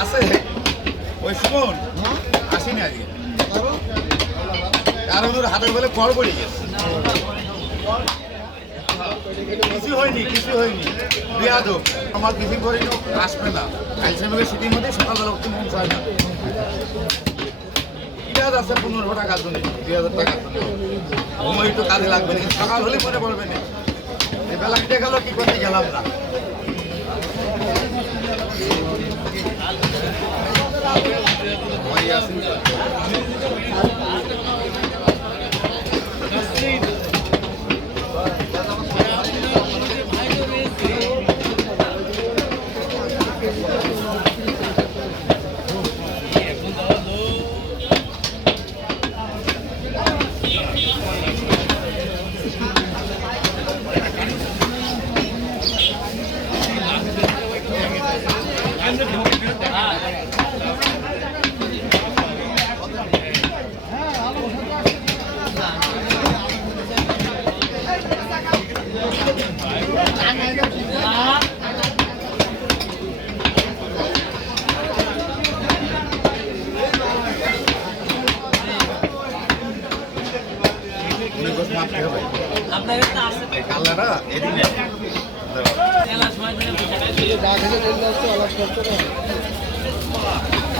আছে ওই শুনুন আসেনি আজকে, কারণ ওর হাতের বলে খড় পড়ে গেছে। কিছু হয়নি বিয়াদব আমার কিছু করে আসবে না। কালসেমের সিটির মধ্যে সকালবেলা উঠতে মন চায় না। বিয়াদ আছে 1500 টাকার জন্য, 2000 টাকার জন্য সময় একটু কাজে লাগবে না, সকাল হলে মনে পড়বে না। বেলা কেটে গেল কি করতে গেলাম না।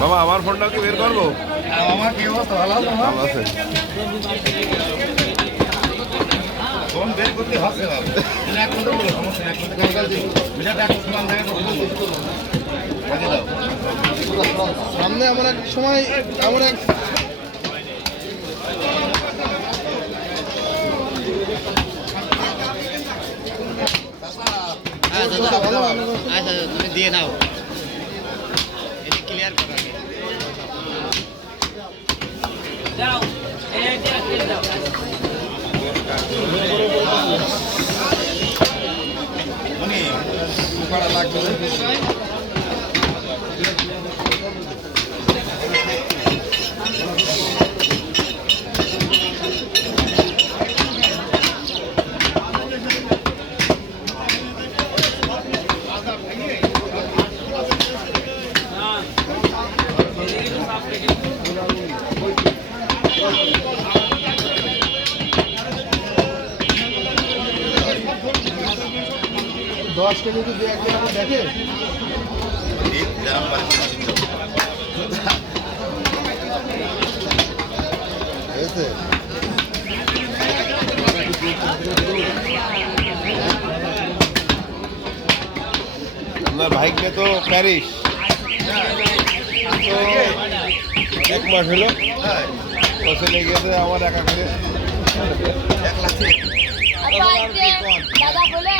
বাবা আমার ফোনটা কি বের করবো? আমার কি অবস্থা? ভালো আছে। ফোন বের করতে হবে সামনে এমন এক সময় এমন এক তুমি দিয়ে নাও, ক্লিয়ার করো। লাগবে 10 কেজি তো দু একদিন আপনি দেখে আপনার ভাইকে তো প্যারিস তো 1 মাস হলো, তো চলে গেছে আমার একা করে 1 লাখ। দাদা বলে